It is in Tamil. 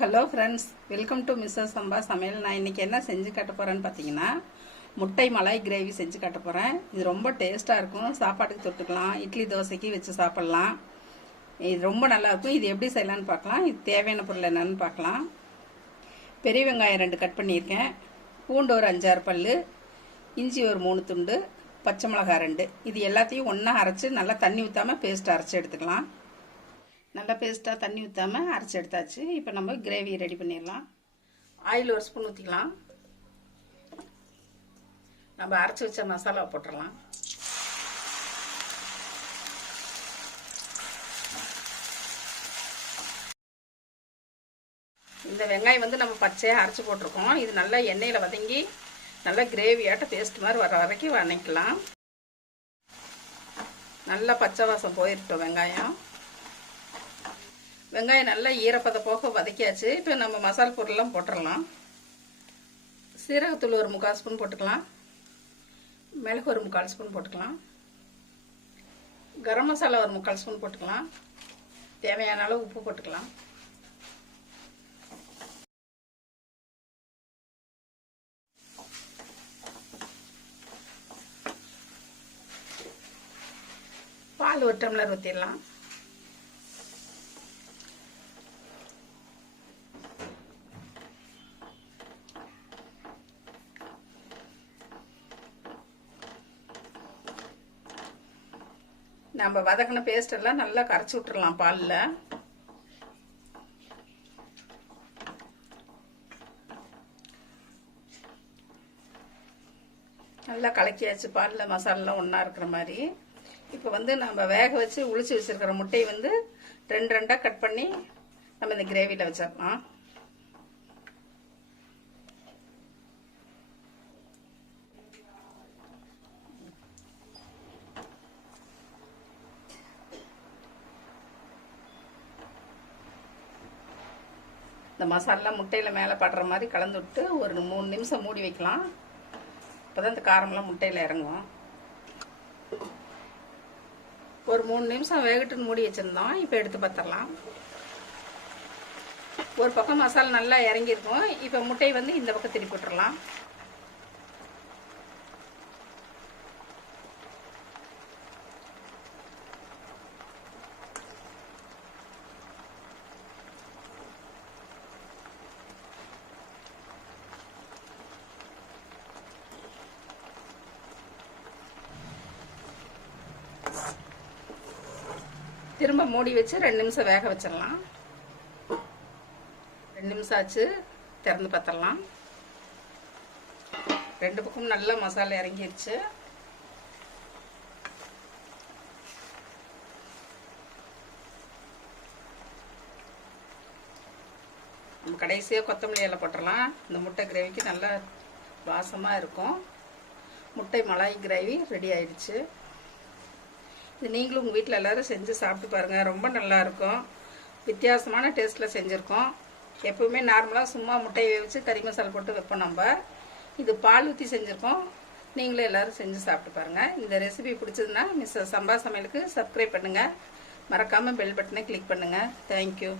Hello friends, welcome to Mrs Samba Samayal. நான் இன்றைக்கி என்ன செஞ்சு காட்ட போகிறேன்னு பார்த்தீங்கன்னா, முட்டை மலாய் கிரேவி செஞ்சு காட்ட போகிறேன். இது ரொம்ப டேஸ்ட்டாக இருக்கும். சாப்பாட்டுக்கு தொட்டுக்கலாம், இட்லி தோசைக்கு வச்சு சாப்பிட்லாம். இது ரொம்ப நல்லாயிருக்கும். இது எப்படி செய்யலான்னு பார்க்கலாம். இது தேவையான பொருள் என்னென்னு பார்க்கலாம். பெரிய வெங்காயம் 2 கட் பண்ணியிருக்கேன், பூண்டு ஒரு 5-6 பல், இஞ்சி ஒரு 3 துண்டு, பச்சை மிளகாய் 2. இது எல்லாத்தையும் ஒன்றா அரைச்சி நல்லா தண்ணி ஊற்றாமல் பேஸ்ட் அரைச்சி எடுத்துக்கலாம். நல்லா பேஸ்ட்டாக தண்ணி ஊற்றாமல் அரைச்சி எடுத்தாச்சு. இப்போ நம்ம கிரேவி ரெடி பண்ணிடலாம். ஆயில் 1 ஸ்பூன் ஊற்றிக்கலாம். நம்ம அரைச்சி வச்ச மசாலா போட்டுடலாம். இந்த வெங்காயம் நம்ம பச்சையாக அரைச்சி போட்டிருக்கோம். இது நல்லா எண்ணெயில் வதங்கி நல்லா கிரேவியாட்ட பேஸ்ட் மாதிரி வர வரைக்கும் வதக்கிக்கலாம். நல்லா பச்சை வாசம் போயிருட்டோம். வெங்காயம் நல்லா ஈரப்பத போக வதக்கியாச்சு. இப்போ நம்ம மசாலா பொருள்லாம் போட்டுடலாம். சீரகத்தூள் ஒரு 3/4 ஸ்பூன் போட்டுக்கலாம். மிளகு ஒரு 3/4 ஸ்பூன் போட்டுக்கலாம். கரம் மசாலா ஒரு 3/4 ஸ்பூன் போட்டுக்கலாம். தேவையான அளவு உப்பு போட்டுக்கலாம். பால் 1 டம்ளர் ஊற்றிடலாம். நம்ம வதக்கின பேஸ்ட் எல்லாம் நல்லா கரைச்சி விட்டுறலாம் பாலில். நல்லா கலக்கியாச்சு பாலில் மசாலெலாம் ஒன்றா இருக்கிற மாதிரி. இப்போ நம்ம வேக வச்சு உளிச்சு வச்சிருக்கிற முட்டையை 2 கட் பண்ணி நம்ம இந்த கிரேவியில் வச்சிடலாம். இந்த மசாலா முட்டையில் மேலே படுற மாதிரி கலந்து விட்டு ஒரு 3 நிமிஷம் மூடி வைக்கலாம். அப்போ தான் இந்த காரமெல்லாம் முட்டையில் இறங்கும். ஒரு 3 நிமிஷம் வேகட்டுன்னு மூடி வச்சுருந்தோம். இப்போ எடுத்து பார்த்துடலாம். ஒரு பக்கம் மசாலா நல்லா இறங்கியிருக்கும். இப்போ முட்டையை இந்த பக்கம் திருப்பி விட்டுறலாம். திரும்ப மூடி வச்சு 2 நிமிஷம் வேக வச்சிடலாம். 2 நிமிஷம் ஆச்சு. திறந்து பார்த்துடலாம். 2 பக்கமும் நல்லா மசாலா இறங்கிடுச்சு. நம்ம கடைசியாக கொத்தமல்லி இலை போட்டுடலாம். இந்த முட்டை கிரேவிக்கு நல்லா வாசமாக இருக்கும். முட்டை மலாய் கிரேவி ரெடி ஆயிடுச்சு. இது நீங்களும் உங்கள் வீட்டில் எல்லோரும் செஞ்சு சாப்பிட்டு பாருங்கள். ரொம்ப நல்லாயிருக்கும். வித்தியாசமான டேஸ்ட்டில் செஞ்சுருக்கோம். எப்போவுமே நார்மலாக சும்மா முட்டையை வேவிச்சு கறி மசாலா போட்டு வைப்போம். நம்ம இது பால் ஊற்றி செஞ்சுருக்கோம். நீங்களும் எல்லோரும் செஞ்சு சாப்பிட்டு பாருங்கள். இந்த ரெசிபி பிடிச்சதுன்னா மிஸ்ஸஸ் சம்பா சமையலுக்கு சப்ஸ்கிரைப் பண்ணுங்கள். மறக்காமல் பெல் பட்டனை கிளிக் பண்ணுங்கள். தேங்க்யூ.